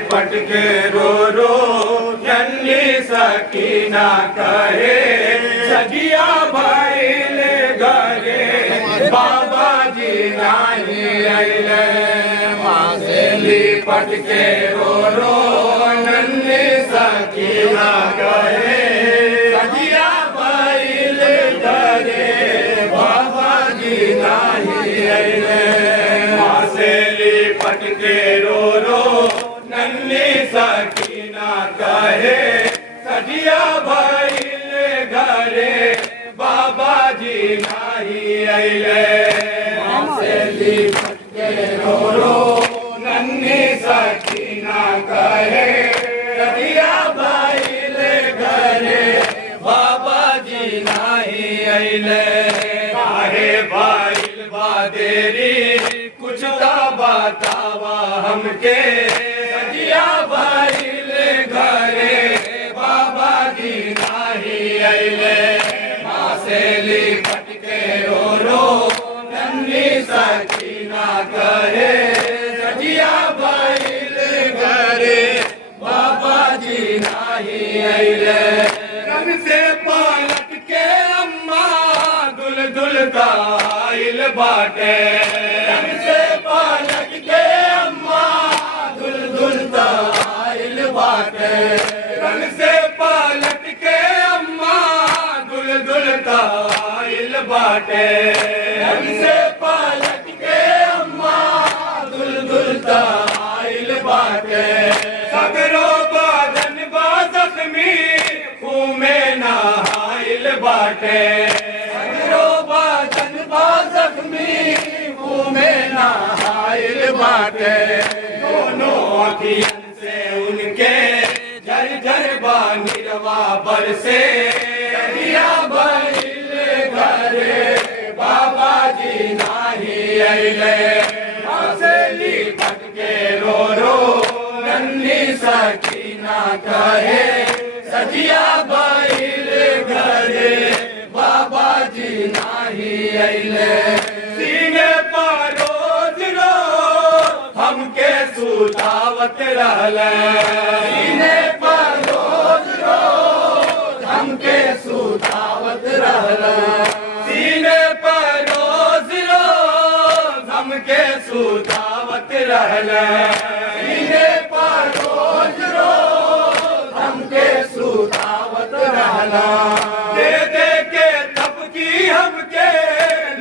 लिपट के रो रो नन्ही सकीना कहे सजिया भइले घरे बाबा जी नाही अइले। माँ से लिपट के रो रो नन्ही सकीना कहे सजिया भइले घरे बाबा जी नाही अइले। माँ से लिपट के रो रो नन्ही सकीना कहे सजिया भइले घरे बाबा जी नाही अइले। माँ से लिपट के रो रो नन्ही सकीना कहे सजिया भइले घरे बाबा जी नाही अइले। काहे भइल बा देरी कुछ ता बतावा हमके सजिया भइले घरे बाबा जी नाही अइले। माँ से लिपट के रो रो नन्ही सकीना कहे सजिया भइले घरे बाबा जी नाही अइले। रंग से पलट के अम्मा दुल दुल आइल बाटे। रंग से पलट के अम्मा दुल दुल आइल बाटे। रंग से पलट के अम्मा दुल दुल आइल बाटे। रंग से पलट के अम्मा दुल दुल आइल बाटे। सगरो बदन बा जख्मी खूमे नहाइल बाटे। सगरो बदन बा जख्मी खूमे नहाइल बाटे। दोनों अखियन से उनके झरझर बानिरवा बरसे सजिया भइले घरे बाबा जी नाही अइले। माँ से लिपट के रो रो नन्ही सकीना कहे सजिया भइले घरे बाबा जी नाही अइले। सीने पर रोज रोज हमके सुतावत रहले। सीने पर रोज रोज हमके सुतावत रहले। सीने पर रोज रोज हमके सुतावत रहले। सीने पर रोज रोज हमके सुतावत रहला। दे दे के थपकी हमके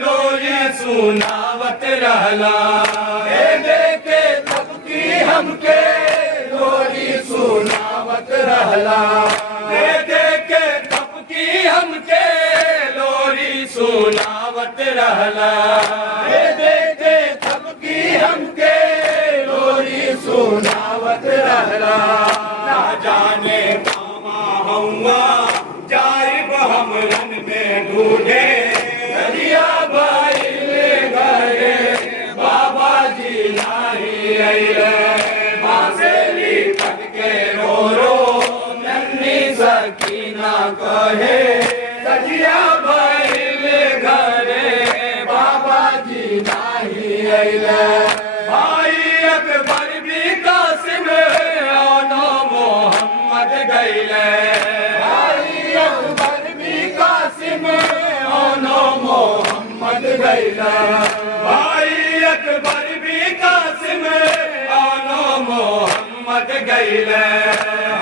लोरी सुनावत रहला। दे दे के थपकी हमके लोरी सुनावत रहला। दे दे के थपकी हमके लोरी सुनावत रहला। दे दे के थपकी हमके लोरी सुनावत रहला। ना जाने कामा हऊँगा जाइब हम रन में ढूंढे सजिया भइले घरे बाबा जी नाही अइले। माँ से लिपट के रो रो नन्ही सकीना कहे सजिया भइले घरे बाबा जी नाही अइले। भाई अकबर भी कासिम औनो मोहम्मद गइले। भाई अकबर भी कासिम औनो मोहम्मद गइले। भाई अकबर भी कासिम औनो मोहम्मद गइले।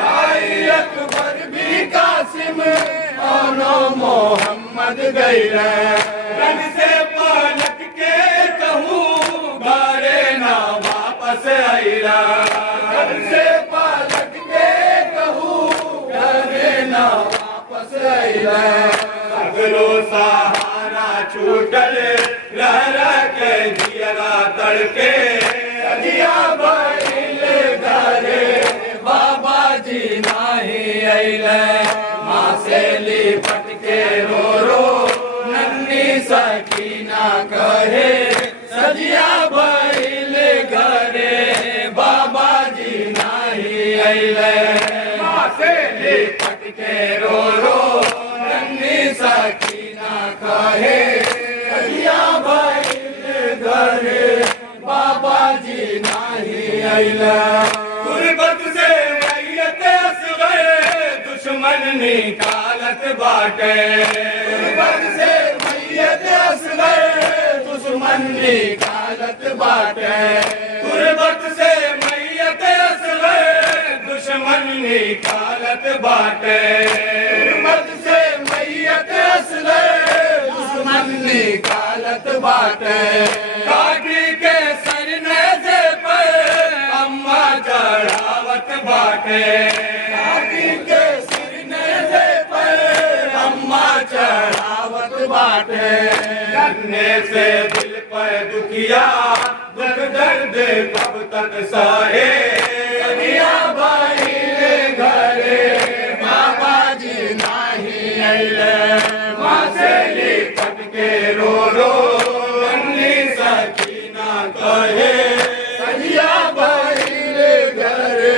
भाई अकबर भी कासिम औनो मोहम्मद गइले। रंग से पलट के कहूँ घरे ना वापस आइला। रंग से पलट के कहूँ घरे ना वापस आइला। सगरो सहारा छूटल रह रह के जियरा तड़के सजिया भइले घरे बाबा जी नाही अइले। माँ से लिपट के रो रो नन्ही सकीना कहे सजिया भइले घरे बाबा जी नाही अइले। माँ से लिपट के रो रो नन्ही सकीना कहे सजिया भइले घरे बाबा जी नाही अइले। गुर्बत से मैयत असगर दुश्मन निकालत बाटे। गुर्बत से मैयत असगर दुश्मन निकालत बाटे। गुर्बत से मैयत असगर दुश्मन निकालत बाटे। गुर्बत से मैयत असगर दुश्मन निकालत बाटे। काटी के सर नेज़े पर अम्मा चढ़ावत बाटे। काटी के सर नेज़े पर अम्मा चढ़ावत बाटे। करने से दिल पर दुखिया दुख दर्द कब तक सहे। सदिया भइले घरे बाबा जी नाही अइले। माँ से लिपट के रो रो नन्ही सकीना कहे। सदिया भइले घरे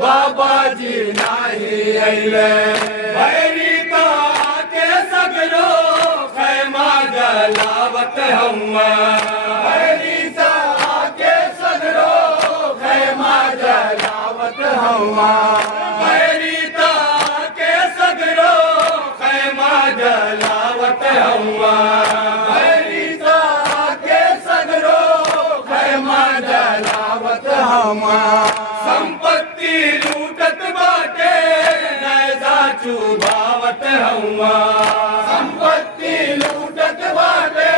बाबा जी नाही अइले। भैरी तो आके सगरो खैमा जलावत हम्मा। भैरी तो आके सगरो खैमा जलावत हम्मा। भैरी तो आके सगरो खैमा जलावत हम्मा। भैरी तो आके सगरो खैमा जलावत हम्मा। संपत्ति लूटत बाटे नैजा चुबावत हम्मा। संपत्ति लूटत बाटे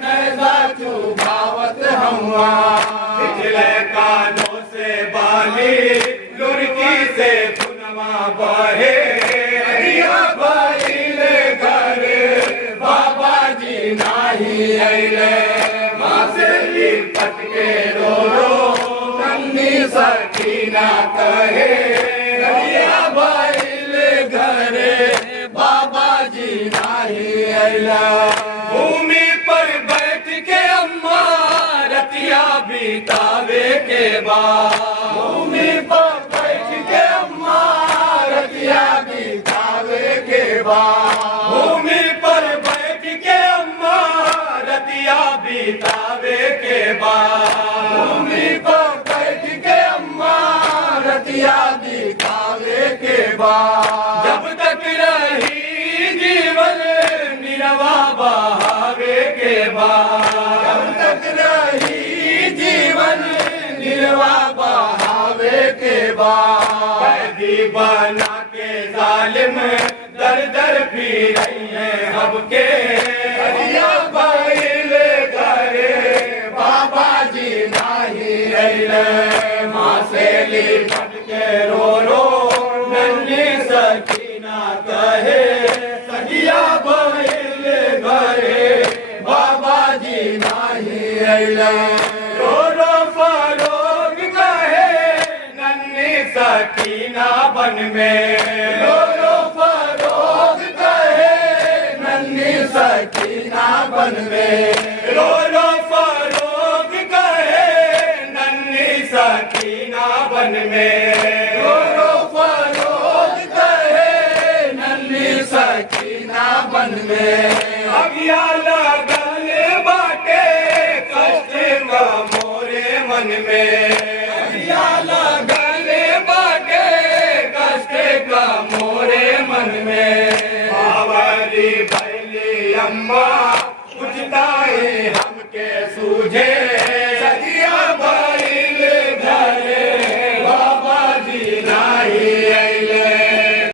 नैजा चुबावत हम्मा। पिछले कानों से बाली लुरकी से खुनवा बहे। अरिया भइले घरे बाबा जी नाही अइले। माँ से लिपट के रो रो नन्ही सकीना कहे। अरिया भइले घरे बाबा जी नाही अइले। भूमि पर बैठ के अम्मा रतिया बितावे के बाद। भूमि पर बैठ के अम्मा रतिया बितावे के बाद। भूमि पर बैठ के अम्मा रतिया बितावे के बाद। भूमि पर बैठ के अम्मा रतिया बितावे के बाद। जब तक रही जीवन निरवा बहावे के बाद। जब तक रही जीवन निरवा बहावे के बाद। कैदी बना के जालिम दर दर फिरइए सबके। अरिया भइले घरे बाबा जी नाही अइले। माँ से लिपट के रो रो नन्ही सकीना कहे। सदिया भइले घरे बाबा जी नाही अइले। रो रो फरोग कहे नन्ही सकीना बन में। रो रो फरोग कहे नन्ही सकीना बन में। रो रो फरोग कहे नन्ही सकीना बन में। रो रो फरोग कहे नन्ही सकीना बन में। अगिया लगल बाटे कष्ट का मोरे मन में। अगिया लगल बाटे कष्ट का मोरे मन में। बावरी भैली अम्मा पूछता है हमके सूझे।